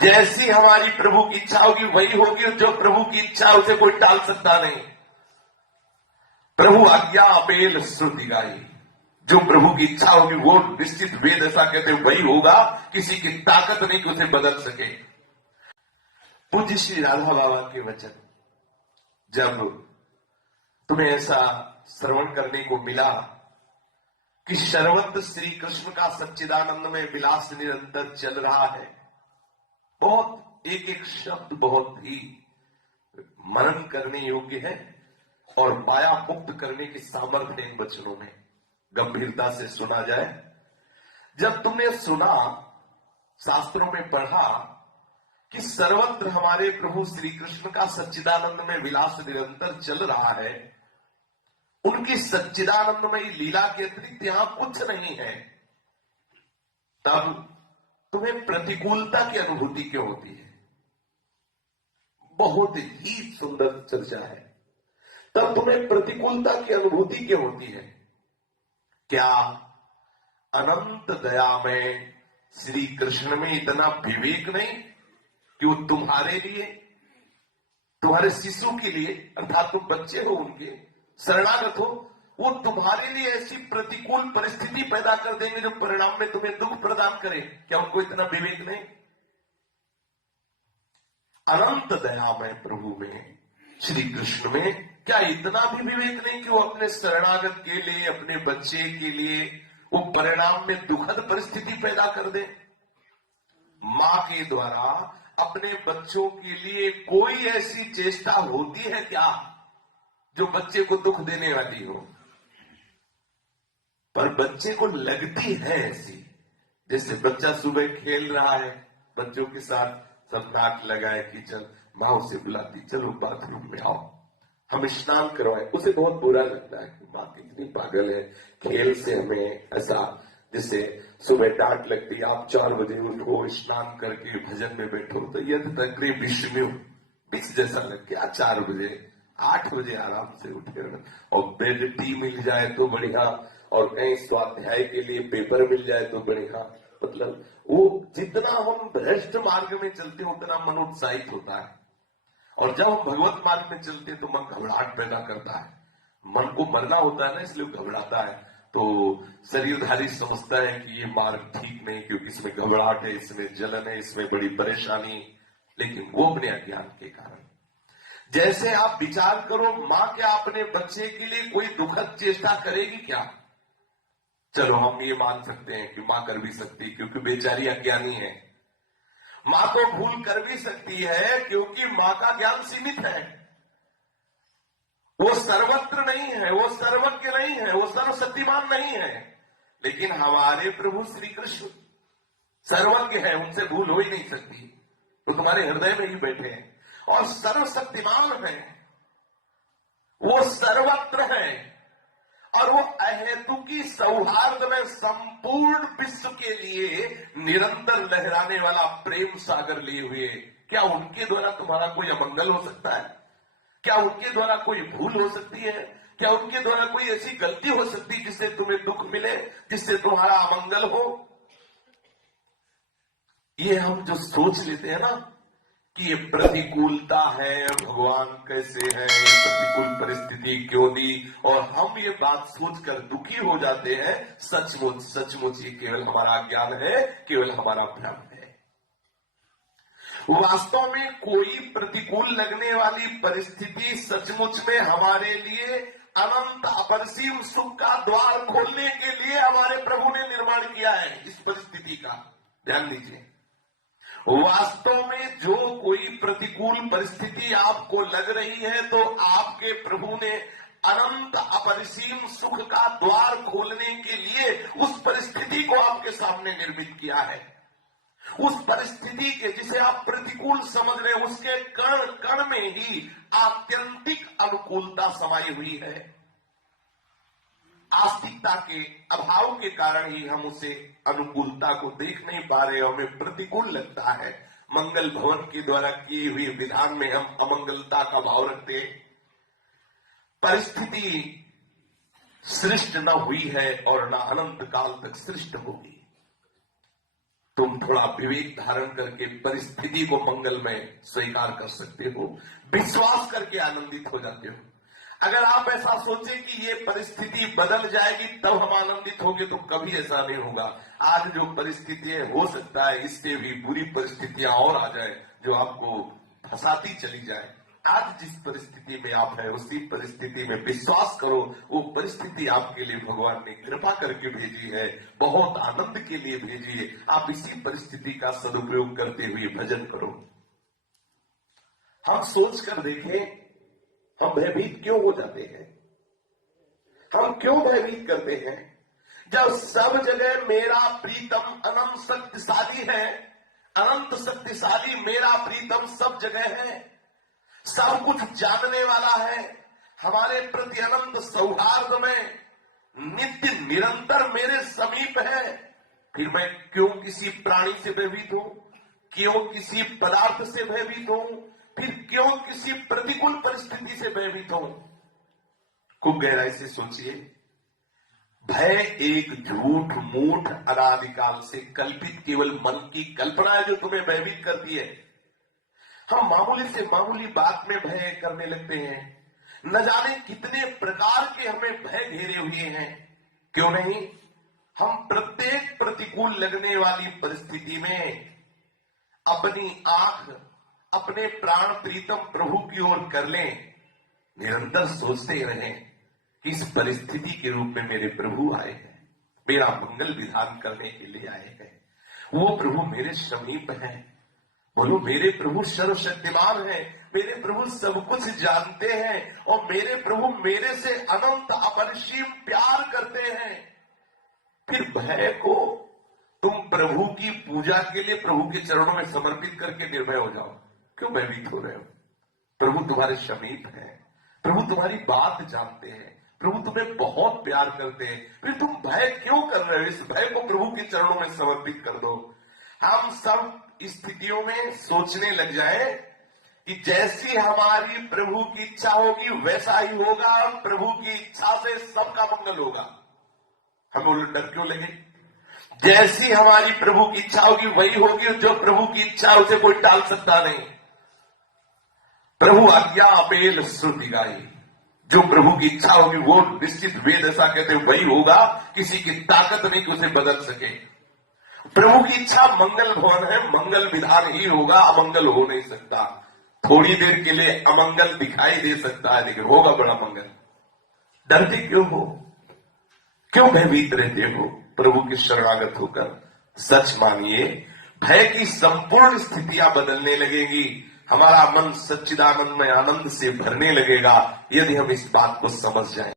जैसी हमारी प्रभु की इच्छा होगी वही होगी, जो प्रभु की इच्छा उसे कोई टाल सकता नहीं। प्रभु आज्ञा अपेल श्रुति गाई, जो प्रभु की इच्छा होगी वो निश्चित वेद ऐसा कहते वही होगा, किसी की ताकत नहीं कि उसे बदल सके। पूज्य श्री राधा बाबा के वचन जब तुम्हें ऐसा श्रवण करने को मिला कि सर्वत्र श्री कृष्ण का सच्चिदानंद में विलास निरंतर चल रहा है, बहुत एक एक शब्द बहुत ही मनन करने योग्य है और माया मुक्त करने की सामर्थ्य इन वचनों में गंभीरता से सुना जाए। जब तुमने सुना, शास्त्रों में पढ़ा कि सर्वत्र हमारे प्रभु श्री कृष्ण का सच्चिदानंद में विलास निरंतर चल रहा है, उनकी सच्चिदानंदमयी लीला के अतिरिक्त यहां कुछ नहीं है, तब तुम्हें प्रतिकूलता की अनुभूति क्यों होती है? बहुत ही सुंदर चर्चा है। तब तुम्हें प्रतिकूलता की अनुभूति क्यों होती है? क्या अनंत दया में श्री कृष्ण में इतना विवेक नहीं कि वो तुम्हारे लिए, तुम्हारे शिशु के लिए, अर्थात तुम बच्चे हो, उनके शरणागत हो, वो तुम्हारे लिए ऐसी प्रतिकूल परिस्थिति पैदा कर देंगे जो परिणाम में तुम्हें दुख प्रदान करे? क्या उनको इतना विवेक नहीं? अनंत दया में प्रभु में, श्री कृष्ण में क्या इतना भी विवेक नहीं कि वो अपने शरणागत के लिए, अपने बच्चे के लिए वो परिणाम में दुखद परिस्थिति पैदा कर दे? मां के द्वारा अपने बच्चों के लिए कोई ऐसी चेष्टा होती है क्या जो बच्चे को दुख देने वाली हो? पर बच्चे को लगती है ऐसी, जैसे बच्चा सुबह खेल रहा है, बच्चों के साथ सब नाक लगाए कि चल, मां उसे बुलाती, चलो बाथरूम में आओ, हम स्नान करवाए, उसे बहुत बुरा लगता है कि मां कितनी पागल है, खेल से हमें ऐसा, जैसे सुबह डांट लगती, आप 4 बजे उठो, स्नान करके भजन में बैठो, तो यद तक्रे विष्णु बिक्स जैसा लग गया, 4 बजे 8 बजे आराम से उठे, और बेड टी मिल जाए तो बढ़िया, और कहीं स्वाध्याय के लिए पेपर मिल जाए तो बढ़िया। मतलब वो जितना हम भ्रष्ट मार्ग में चलते हैं उतना मन उत्साहित होता है, और जब हम भगवत मार्ग में चलते हैं तो मन घबराहट पैदा करता है। मन को मरना होता है ना, इसलिए घबराता है। तो शरीरधारी समझता है कि ये मार्ग ठीक नहीं, क्योंकि इसमें घबराहट है, इसमें जलन है, इसमें बड़ी परेशानी, लेकिन वो अपने अज्ञान के कारण। जैसे आप विचार करो, मां क्या अपने बच्चे के लिए कोई दुखद चेष्टा करेगी क्या? चलो हम ये मान सकते हैं कि मां कर भी सकती, क्योंकि बेचारी अज्ञानी है। मां तो भूल कर भी सकती है क्योंकि मां का ज्ञान सीमित है, वो सर्वत्र नहीं है, वो सर्वज्ञ नहीं है, वो सर्वशक्तिमान नहीं है। लेकिन हमारे प्रभु श्री कृष्ण सर्वज्ञ है, उनसे भूल हो ही नहीं सकती, वो तो तुम्हारे हृदय में ही बैठे हैं और सर्वशक्तिमान है, वो सर्वत्र है, और वो अहेतुकी सौहार्द में संपूर्ण विश्व के लिए निरंतर लहराने वाला प्रेम सागर लिए हुए। क्या उनके द्वारा तुम्हारा कोई अमंगल हो सकता है? क्या उनके द्वारा कोई भूल हो सकती है? क्या उनके द्वारा कोई ऐसी गलती हो सकती है जिससे तुम्हें दुख मिले, जिससे तुम्हारा अमंगल हो? ये हम जो सोच लेते हैं ना कि ये प्रतिकूलता है, भगवान कैसे है, ये प्रतिकूल परिस्थिति क्यों दी, और हम ये बात सोचकर दुखी हो जाते हैं, सचमुच सचमुच ये केवल हमारा अज्ञान है, केवल हमारा भ्रम है। वास्तव में कोई प्रतिकूल लगने वाली परिस्थिति सचमुच में हमारे लिए अनंत अपरिसीम सुख का द्वार खोलने के लिए हमारे प्रभु ने निर्माण किया है। इस परिस्थिति का ध्यान दीजिए। वास्तव में जो कोई प्रतिकूल परिस्थिति आपको लग रही है, तो आपके प्रभु ने अनंत अपरिसीम सुख का द्वार खोलने के लिए उस परिस्थिति को आपके सामने निर्मित किया है। उस परिस्थिति के, जिसे आप प्रतिकूल समझ रहे हैं, उसके कण कण में ही आत्यंतिक अनुकूलता समाई हुई है। आस्तिकता के अभाव के कारण ही हम उसे अनुकूलता को देख नहीं पा रहे, हमें प्रतिकूल लगता है। मंगल भवन के द्वारा किए हुए विधान में हम अमंगलता का भाव रखते हैं। परिस्थिति सृष्ट न हुई है और न अनंत काल तक सृष्ट होगी। तुम थोड़ा विवेक धारण करके परिस्थिति को मंगलमय स्वीकार कर सकते हो, विश्वास करके आनंदित हो जाते हो। अगर आप ऐसा सोचें कि ये परिस्थिति बदल जाएगी तब हम आनंदित होंगे, तो कभी ऐसा नहीं होगा। आज जो परिस्थिति है, हो सकता है इससे भी बुरी परिस्थितियां और आ जाए जो आपको फंसाती चली जाए। आज जिस परिस्थिति में आप है, उसी परिस्थिति में विश्वास करो, वो परिस्थिति आपके लिए भगवान ने कृपा करके भेजी है, बहुत आनंद के लिए भेजी है। आप इसी परिस्थिति का सदुपयोग करते हुए भजन करो। हम सोच कर देखें, हम भयभीत क्यों हो जाते हैं? हम क्यों भयभीत करते हैं? जब सब जगह मेरा प्रीतम अनंत शक्तिशाली है, अनंत शक्तिशाली मेरा प्रीतम सब जगह है, सब कुछ जानने वाला है, हमारे प्रति अनंत सौहार्द में नित्य निरंतर मेरे समीप है, फिर मैं क्यों किसी प्राणी से भयभीत हूं? क्यों किसी पदार्थ से भयभीत हूं? फिर क्यों किसी प्रतिकूल परिस्थिति से भयभीत हूं? खूब गहराई से सोचिए। भय एक झूठ मूठ अनादिकाल से कल्पित केवल मन की कल्पना है जो तुम्हें भयभीत करती है। हम मामूली से मामूली बात में भय करने लगते हैं। न जाने कितने प्रकार के हमें भय घेरे हुए हैं। क्यों नहीं? हम प्रत्येक प्रतिकूल लगने वाली परिस्थिति में अपनी आंख अपने प्राण प्रीतम प्रभु की ओर कर लें, निरंतर सोचते रहें कि इस परिस्थिति के रूप में मेरे प्रभु आए हैं, मेरा मंगल विधान करने के लिए आए हैं। वो प्रभु मेरे समीप हैं। बोलो, मेरे प्रभु सर्वशक्तिमान है, मेरे प्रभु सब कुछ जानते हैं और मेरे प्रभु मेरे से अनंत अपरिसीम प्यार करते हैं। फिर भय को तुम प्रभु की पूजा के लिए प्रभु के चरणों में समर्पित करके निर्भय हो जाओ। क्यों भयभीत हो रहे हो? प्रभु तुम्हारे समीप है, प्रभु तुम्हारी बात जानते हैं, प्रभु तुम्हें बहुत प्यार करते हैं। फिर तुम भय क्यों कर रहे हो? इस भय को प्रभु के चरणों में समर्पित कर दो। हम सब स्थितियों में सोचने लग जाए कि जैसी हमारी प्रभु की इच्छा होगी वैसा ही होगा, प्रभु की इच्छा से सबका मंगल होगा। हमें उल्टा डर क्यों लगे? जैसी हमारी प्रभु की इच्छा होगी वही होगी, जो प्रभु की इच्छा उसे कोई टाल सकता नहीं। प्रभु आज्ञा अपेल श्रुति गाई, जो प्रभु की इच्छा होगी वो निश्चित वेद ऐसा कहते वही होगा, किसी की ताकत नहीं कि उसे बदल सके। प्रभु की इच्छा मंगल भवन है, मंगल विधान ही होगा, अमंगल हो नहीं सकता। थोड़ी देर के लिए अमंगल दिखाई दे सकता है लेकिन होगा बड़ा मंगल। डरते क्यों हो? क्यों भयभीत रहते हो? प्रभु के शरणागत होकर सच मानिए, भय की संपूर्ण स्थितियां बदलने लगेगी। हमारा मन सच्चिदानंद में आनंद से भरने लगेगा यदि हम इस बात को समझ जाएं।